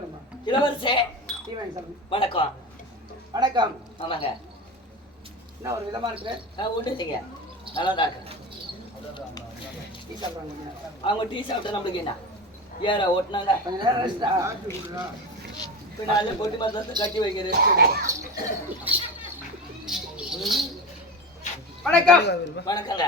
இளவரசே வணக்கம். வணக்கம். ஆமாங்க. என்ன ஒரு விதமா இருக்கு? ஒன்றும் இல்லைங்க, நல்லா தான் இருக்கு. அவங்க டீ சாப்பிட்டா நம்மளுக்கு என்ன ஏற ஓட்டினாங்க. பின்னால கொட்டி மரத்தை கட்டி வைக்க ரெஸ்ட். வணக்கம். வணக்கங்க.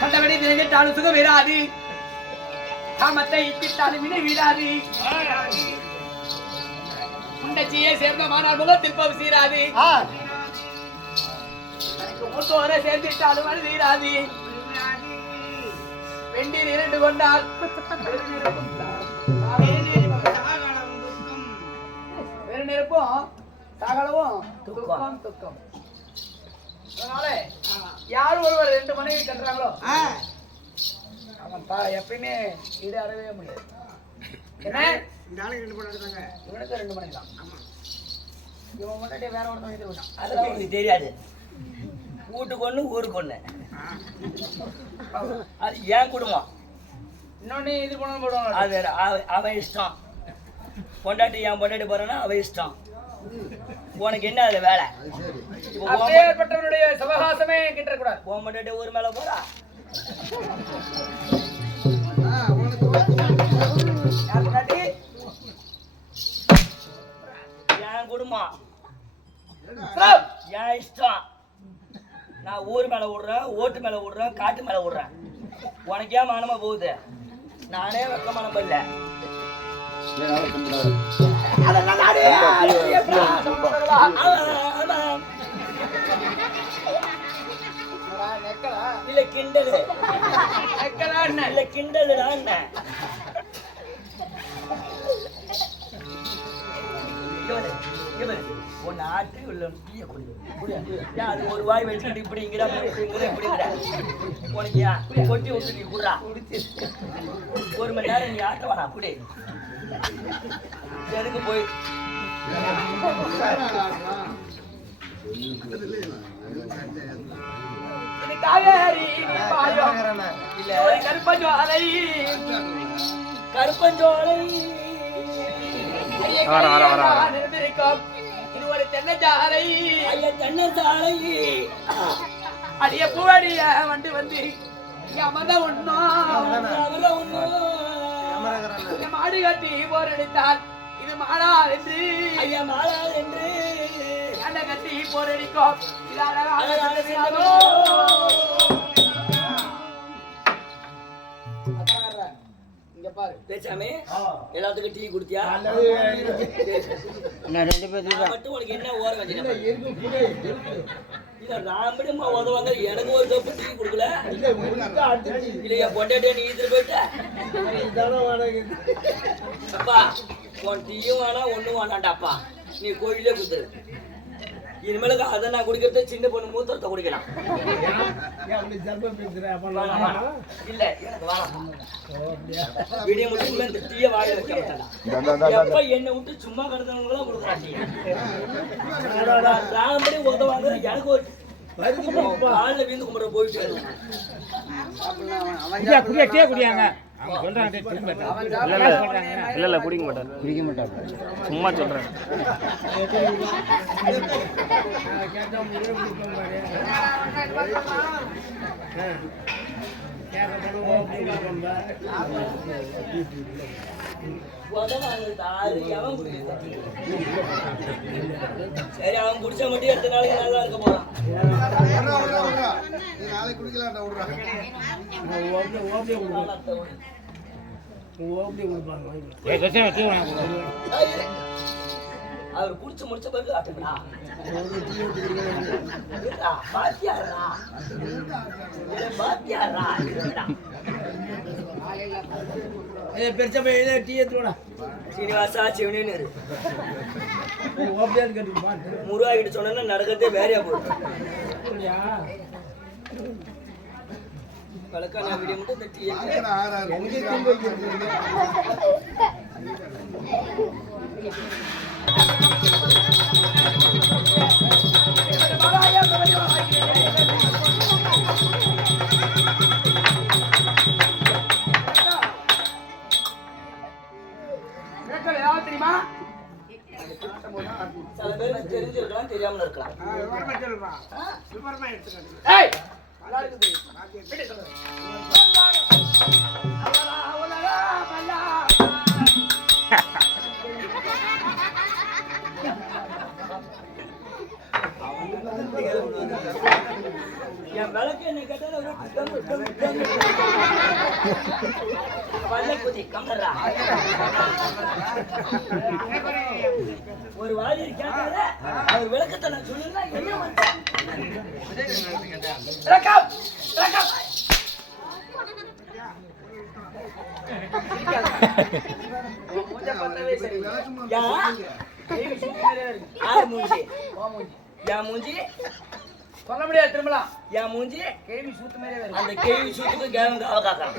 கண்டபடி நினைத்தாலும் சுகம் வீராது, காமத்தை இட்டித்தாலும் வினை வீராது, முண்டச்சியை சேர்ந்த மாநாள் முகத்தில் பவு சீராது, மூத்தோரை சேர்ந்திட்டாலும் அது தீராது. வெண்டில் இரண்டு கொண்டால் வேறு நெருப்பும் சகலவும் துக்கம் துக்கம். அதனால யாரும் ஒருவர் 2 மனைவி கட்டுறாங்களோ அவன் எப்பயுமே ஈடாடவே முடியாது. என்ன இவனுக்கு 2 மனைவி தான். இவன் முன்னாடி வேற ஒருத்தன் இது விட்டான். அதெல்லாம் உனக்கு தெரியாது. வீட்டுக்கு ஒண்ணு ஊருக்கு ஒண்ணு, அது ஏன் குடும்பம். இன்னொன்னு இது பண்ண போடுவாங்க. அது அவன் இஷ்டம். பொண்டாட்டி என் பொண்டாட்டி போறேன்னா அவன் இஷ்டம். உனக்கு என்ன அதுல வேலை? அப்பேற்பட்டவனுடைய சவகாசமே கிட்ட கூடாது. உன் பொண்டாட்டி ஊர் மேல போறா, என் குடும்பம் என் இஷ்டம். நான் ஊர் மேல விடுறேன், ஓட்டு மேல விடுறேன், காட்டு மேல விடுறேன். உனக்கு ஏன் மானமா போகுது? நானே வெக்கமான பண்ணல. இல்ல கிண்டல் இல்ல கிண்டல்டா. என்ன ஒன்னு ஆட்டு உள்ள டீய குடி. அது ஒரு வாய் வச்சுக்கிட்டு இப்படிங்கிற இப்படிங்கிற உனக்கியா கொட்டி விட்டு நீ குடுறா. 1 மணி நேரம் நீ ஆட்ட வேணா குடி. எதுக்கு போய் கருப்பஞ்சோலை இது ஒரு தென்னஞ்சாலை. தென்னஞ்சாலை அடிய பூவடிய வண்டி வந்து அமர்ந்த ஒண்ணும் மாடு கட்டி போர் அடித்தால் இது மாடா என்று ஐயா மாடா என்று என்ன கட்டி போர் அடிக்கும். இங்க பாரு பேசாமே எல்லாத்துக்கும் டீ குடித்தியா? மட்டும் உனக்கு என்ன ஓர வச்சு ராம்படிமா உதவாங்க. எனக்கு ஒரு கப்பு டீ கொடுக்கல. இல்லையா பொண்டாட்டியா நீ இதுல போயிட்ட? அப்பா உன் டீயும் வேணாம் ஒண்ணும் வேணாண்டாப்பா, நீ கோயிலே குடுத்துரு. இனிமேலுக்கு அதை நான் குடிக்கிறத சின்ன பொண்ணு மூத்தத்தை குடிக்கலாம். இல்ல எனக்கு வேணாம். விடிய மட்டும் இந்த டீயை வாழ வைக்க மாட்டேன். எப்ப என்னை விட்டு சும்மா கிடந்தவங்களும் கொடுக்குறான் டீ. ராம்படி உதவாங்க. எனக்கு ஒரு காலில் வீந்து கும்பிட போயிட்டு இல்ல குடிக்க மாட்டார். சும்மா சொல்றேன். சரி அவன் குடிச்சா மட்டும் 8 நாளைக்கு நல்லா இருக்க போறான். அவர் குடிச்சு முடிச்ச பிறகு ஆட்டுங்களா பாத்தியாரா பாத்தியாரா பெருசா போய் டீ எடுத்துடா. சீனிவாசா சிவனேன்னு முருகாகிட்டு சொன்னா நடக்கிறதே வேறையா போகுது. வழக்கா நான் விடிய மட்டும் இந்த டீ தெரியுமா? சில பேர் தெரிஞ்சிருக்கலாம், தெரியாமல் இருக்கலாம். ஏய் என் விளக்கு என்ன கேட்டாலும் ஒரு வாலியர் கேட்டால அவர் விளக்கத்தை நான் சொல்லுங்க என்ன மூஞ்சி சொல்ல முடியாது திரும்பலாம். என் மூஞ்சி கேள்வி சூத்து மேலே அந்த கேள்வி சூத்துக்கு கேவங்க அவகாசம்.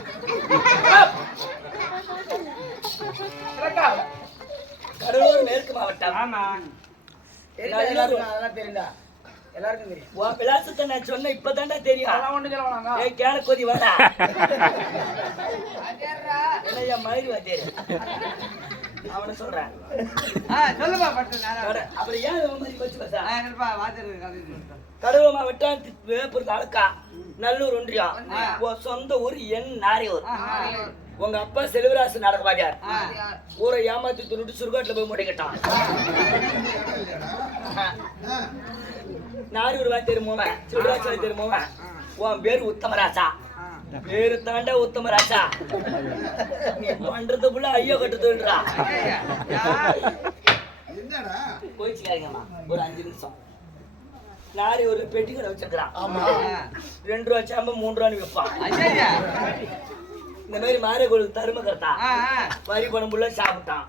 கடலூர் மேற்கு மாவட்டம். ஆமா அதெல்லாம் தெரியுதா? எல்லாருக்கும் தெரியும். உன் விலாசத்தை நான் சொன்ன இப்பதான்டா தெரியும். அதெல்லாம் ஒண்ணு சொல்லுவாங்க. ஏய் கேன கொதி வாடா. என்னையா மயிர் வாத்தியாரு அவனை சொல்றேன். சொல்லுப்பா அப்புறம் ஏன் மாதிரி வச்சு பேச வாத்தியாரு கடலூர் மாவட்டம் வேப்பூர் தாலுக்கா நல்லூர் ஒன்றியம். உன் சொந்த ஊர் என் நாரியூர். உங்க அப்பா செல்வராசு நாடக வாத்தியார். ஊரை ஏமாத்தி துணிட்டு சுருகாட்டுல போய் முடிக்கட்டான். நாரியூர் வாத்தியார் மோவன் செல்வராசு வாத்தியார் மோவன். உன் பேரு உத்தமராசா. பேரு தாண்டா உத்தமராசா. நீ பண்றது புள்ள ஐயோ கட்டுதுன்றா. போயிச்சுக்காருங்கம்மா ஒரு 5 நிமிஷம். நாரி ஒரு பெட்டி கடை வச்சிருக்கிறான். 2 ரூபா சாம்பு 3 ரூபான்னு விற்பான். இந்த மாதிரி மாரியகோளுக்கு தரும கரெக்டா வரி பணம் புள்ள சாப்பிட்டான்.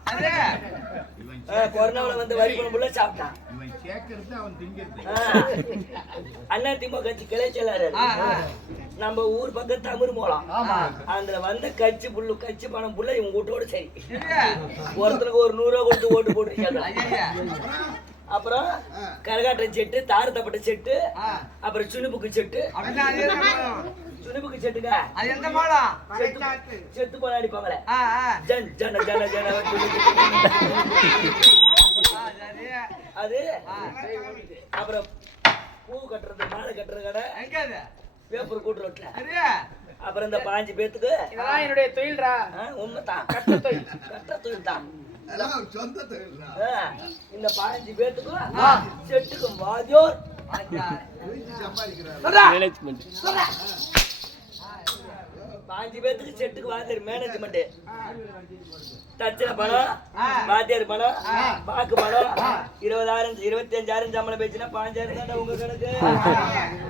கொரோனாவில வந்து வரி பணம் புள்ள சாப்பிட்டான். அண்ணா திமுக கட்சி கிளை செயலாளர். நம்ம ஊர் பக்கம் தமிழ் மூலம் அந்த வந்த கட்சி புல்லு கட்சி பணம் புள்ள இவங்க வீட்டோட சரி. ஒருத்தருக்கு ஒரு 100 ரூபா கொடுத்து ஓட்டு போட்டுருக்காங்க. அப்புறம் கரகாட்ட செட்டு தாறு தப்பட்ட செட்டு அப்புறம் சுனிபுக்கு செட்டு. சுனிபுக்கு செட்டுங்க செத்து போல அடிப்பாங்களே ஜன் ஜன ஜன ஜன அது. அப்புறம் பூ கட்டுறது மாலை கட்டுறது கடை வேப்பூர் கூட்டு ரோட்ல. அப்புறம் இந்த 5 பேத்துக்கு என்னுடைய தொழில்ரா. உண்மைதான் கட்ட தொழில். கட்ட தொழில் தான் இந்த 15 பேத்துக்கும் செட்டுக்கும் வாதியோர் 5 பேத்துக்கு செட்டுக்கு வாத்தியார் மேனேஜ்மெண்ட். தச்சனை பணம் வாத்தியார் பணம் பாக்கு பணம் 20,000 25,000 சம்பளம் பேச்சுன்னா 5,000 தாண்டா உங்க கணக்கு.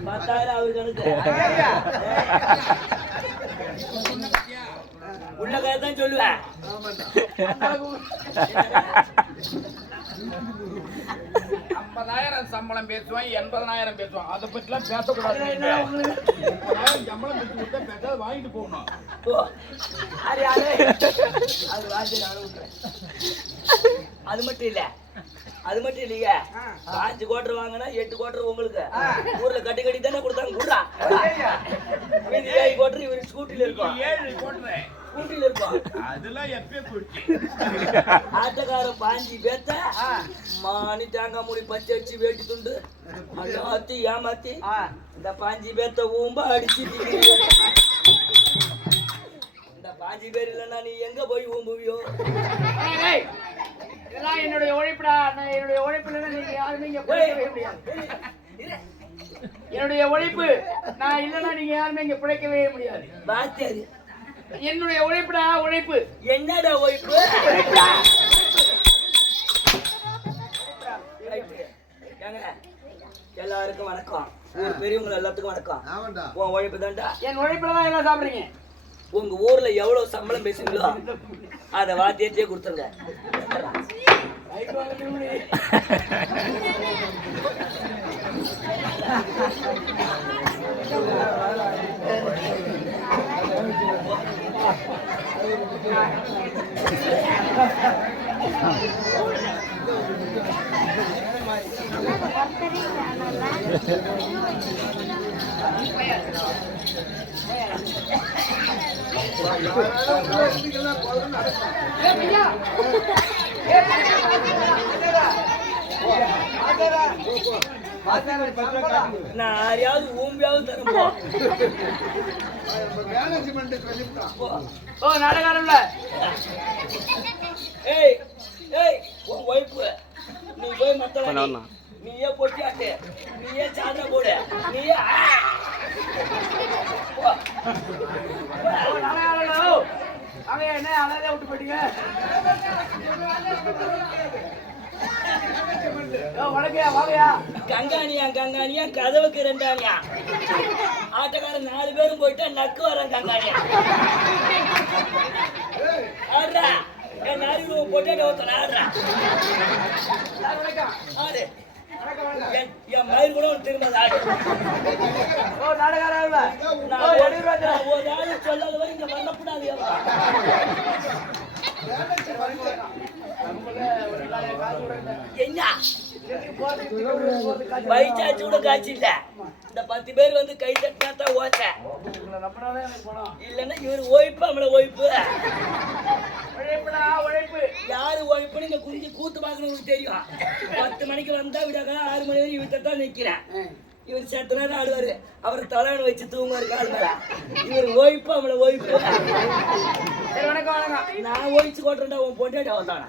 10,000 அவரு கணக்கு. உள்ள கதைதான் சொல்லுவேன். 50,000 சம்பளம் பேசுவான் 80,000 பேசுவான். அதை பற்றிலாம் பேசக்கூடாது. சம்பளம் பேசி கொடுத்தா பேசாத வாங்கிட்டு போகணும். அது மட்டும் இல்ல அது மட்டும் இல்லையே 5 கோட்டர் வாங்கினா 8 கோட்டர் உங்களுக்கு ஊர்ல கட்டி கட்டி தானே கொடுத்தாங்க. குடுறா 7 கோட்டர் இவரு ஸ்கூட்டில இருக்கும். 7 கோட்டர் ஸ்கூட்டில இருக்கும். அதெல்லாம் எப்பயே போச்சு. ஆட்டக்காரன் 5 பேத்த மானி தேங்காய் மூடி பச்சை வச்சு வேட்டி துண்டு அல்லாத்தி ஏமாத்தி இந்த 5 பேத்த ஊம்ப அடிச்சு இந்த 5 பேர் இல்லைன்னா நீ எங்க போய் ஊம்புவியோ? இதெல்லாம் என்னுடைய உழைப்புடா. என்னுடைய உழைப்புல நீங்க யாருமே இங்க பிழைக்கவே முடியாது. என்னுடைய உழைப்பு நான் இல்லைன்னா நீங்க யாருமே இங்க பிழைக்கவே முடியாது. பாத்தியாரு என்னுடைய உழைப்புடா. உழைப்பு என்னடா உழைப்பு? எல்லாருக்கும் வணக்கம். பெரியவங்க எல்லாத்துக்கும் வணக்கம். உன் உழைப்பு தான்டா. என் உழைப்புல தான் எல்லாம் சாப்பிடுறீங்க. உங்க ஊர்ல எவ்வளவு சம்பளம் பேசுங்களோ அத வாத்தியத்தையே கொடுத்துருங்க. நான் யாரையாவது ஊம்பியாவது தரும்போ. ஓ நாடகாரம்ல ஏய் ஏய் உன் ஒய்ஃபு நீ போய் மத்தல நீயே பொட்டியாட்டு நீயே சாதனை போடு நீயே நாடகாரம்ல அங்க என்ன அழகா விட்டு போயிட்டீங்க வணக்கையா வாங்கயா கங்காணியா கதவுக்கு ரெண்டானியா ஆட்டக்காரன் 4 பேரும் போயிட்டா நக்கு வரேன் கங்காணியா ஆடுறா என் 4 ரூபா போட்டு ஒருத்தன் ஆடுறா ஆடு என் மயில் கூட ஒன்று திரும்ப ஆடு. ஓ நாடகாரம்ல நான் ஒரு ஆளு சொல்லாத வரை இங்க வரக்கூடாது. என்ன வயிற்றாச்சு கூட காய்ச்சி இல்ல. இந்த 10 பேர் வந்து கை தட்டினா தான் ஓச்ச இல்லன்னா இவரு ஓய்ப்பு நம்மள ஓய்ப்பு யாரு ஓய்ப்புன்னு இங்க குஞ்சு கூத்து பார்க்கணும் தெரியும். 10 மணிக்கு வந்தா விடாக 6 மணி வரை இவர்கிட்ட தான் நிக்கிறேன். இவர் செத்த நேரம் ஆடுவாரு. அவர் தலைவன் வச்சு தூங்குவாரு கால் மேல. இவர் ஓய்ப்பு நம்மள ஓய்ப்பு. நான் ஓய்ச்சு கொட்டுறேன்டா உன் பொண்டாட்டி வந்தானா.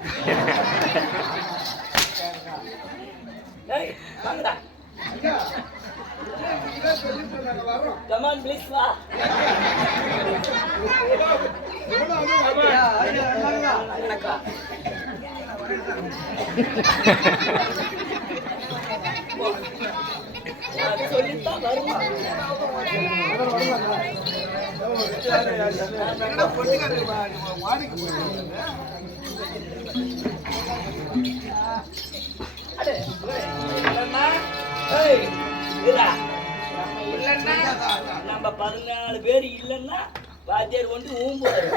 ஏய் வாங்கடா. Come on, please வா. சொல்லித்தான் வருமா. நம்ம 14 பேர் இல்லைன்னா வாத்தியார் கொண்டு ஊம்புவாரு.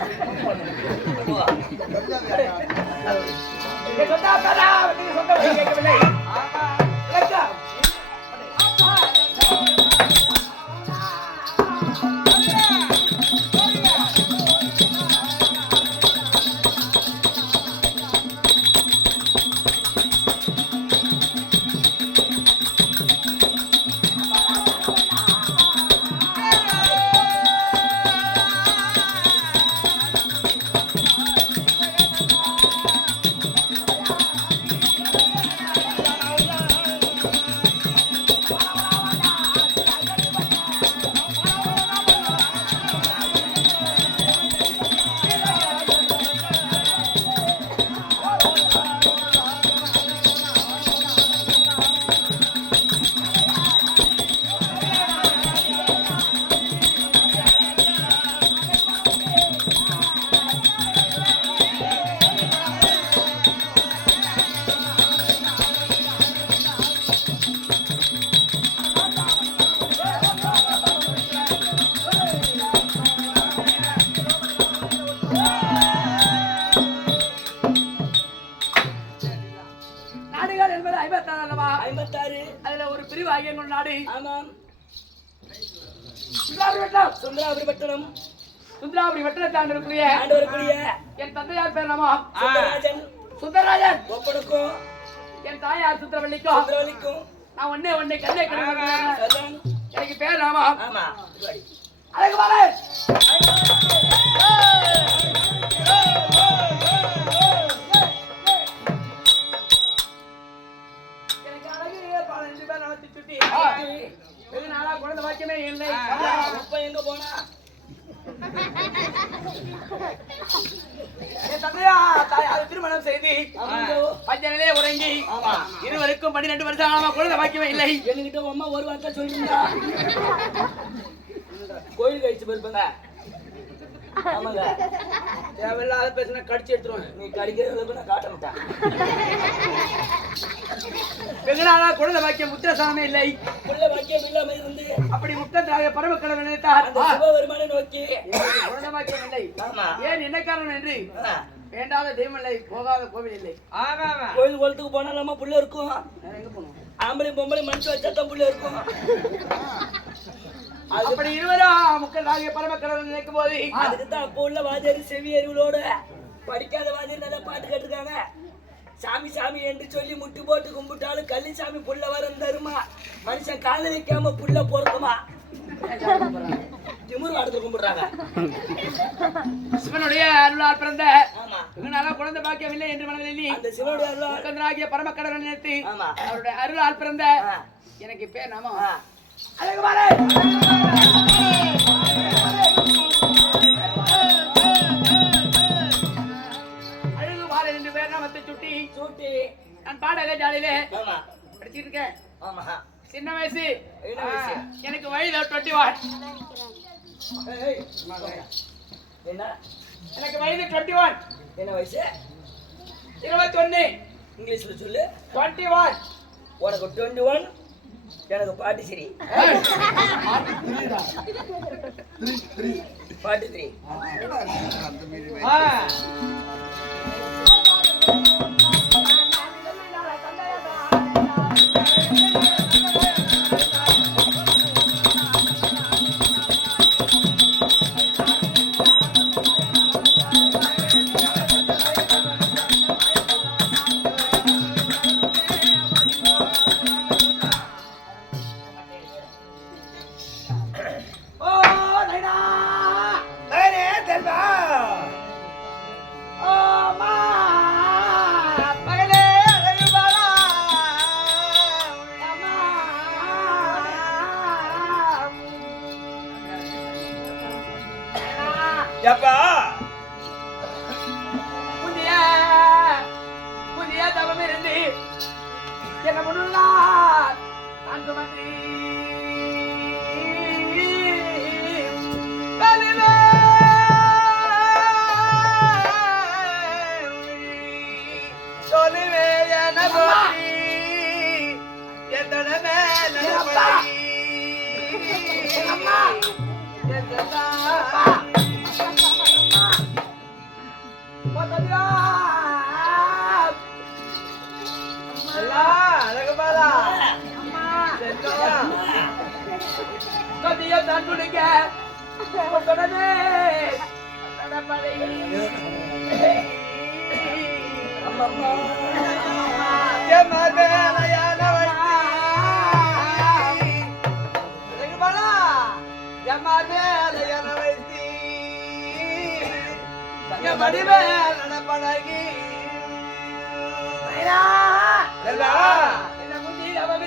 நாடு ஆமாம் சுந்தராபுரி பட்டணம் சுந்தராபுரி பட்டணத்தாண்டு இருக்கக்கூடிய என் தந்தையார் பேர் நாம சுந்தரராஜன் ஒப்பனுக்கும் என் தாயார் சுந்தரவல்லிக்கும் நான் ஒன்னே கண்ணே கிடையாது எனக்கு பேர் நாம ஆமா அழகு பாரு குழந்தை வாக்கியமே இல்லை அப்ப எங்க போனா திருமணம் செய்து பஞ்சனிலே உறங்கி இருவருக்கும் 12 வருஷம் ஆமா குழந்தை வாக்கியமே இல்லை என்கிட்ட அம்மா ஒரு வார்த்தை சொல்லிருந்தா கோயில் கழிச்சு போயிருப்பாங்க ஆமாங்க தேவையில்லாத பேசுனா கடிச்சு எடுத்துருவேன் நீ கடிக்கிறதுக்கு நான் காட்ட மாட்டேன் வெகு நாளா குழந்தை வாக்கியம் முத்திரசாமே இல்லை குழந்தை வாக்கியம் இல்லாம இருந்து அப்படி முக்தத்தாக பரம கடவுள் நினைத்தார் சிவபெருமானை நோக்கி குழந்தை பாக்கியம் இல்லை. ஆமா. ஏன் என்ன காரணம் என்று ஆ. வேண்டாத தெய்வம் இல்லை, போகாத கோவில் இல்லை. கோயில் குளத்துக்கு போனா நம்ம புள்ள இருக்கும். வேற எங்க போகணும்? ஆம்பளை பொம்பளை மனுஷன் வச்சாதான் புள்ள இருக்கும். அப்படி இருவரும் முக்களாகிய பரம கடவுள் நினைக்கும் போது அதுக்குதான் அப்போ உள்ள வாத்தியார் செவி அறிவுகளோட படிக்காத வாத்தியார் நல்லா பாட்டு கேட்டிருக்காங்க. சாமி சாமி என்று சொல்லி முட்டி போட்டு கும்பிட்டாலும் கள்ளி சாமி புள்ள வரம் தருமா, மனுஷன் காதலிக்காம புள்ள பொறுக்குமா, திமுரு அடுத்து கும்பிடுறாங்க. சிவனுடைய அருளால் பிறந்த ஆமா. இவனால குழந்தை பாக்கியம் இல்லை என்று மனதில் எண்ணி அந்த சிவனுடைய அருளால் முக்கந்தனாகிய பரம கடவுள் நினைத்து ஆமா. அவருடைய அருளால் பிறந்த ஆ. எனக்கு பேர் நாம ஆ. அழகுமாரே. அழகுமாரே என்று பேர் நாமத்தை சுட்டி சூட்டி. நான் பாடக ஜாலியிலே ஆமா. படிச்சிட்டு இருக்கேன். ஆமா. சின்ன வயசு. என்ன வயசு? எனக்கு வயது 21. ஏய், என்ன எனக்கு வயது 21. என்ன வயசு? 21. இங்கிலீஷ்ல சொல்லு. 21. உனக்கு 21, எனக்கு பாட்டி சரி. 43. புதிய தவம் இருந்து என்ன முன்னாள் நான் சுமந்தி சொல்லுவே என போய் எத்தன மேல அழகுபாலா கதிய தான் துணிக்க உடனே நடப்படை நடப்பழகி என்ன முந்தி அவன்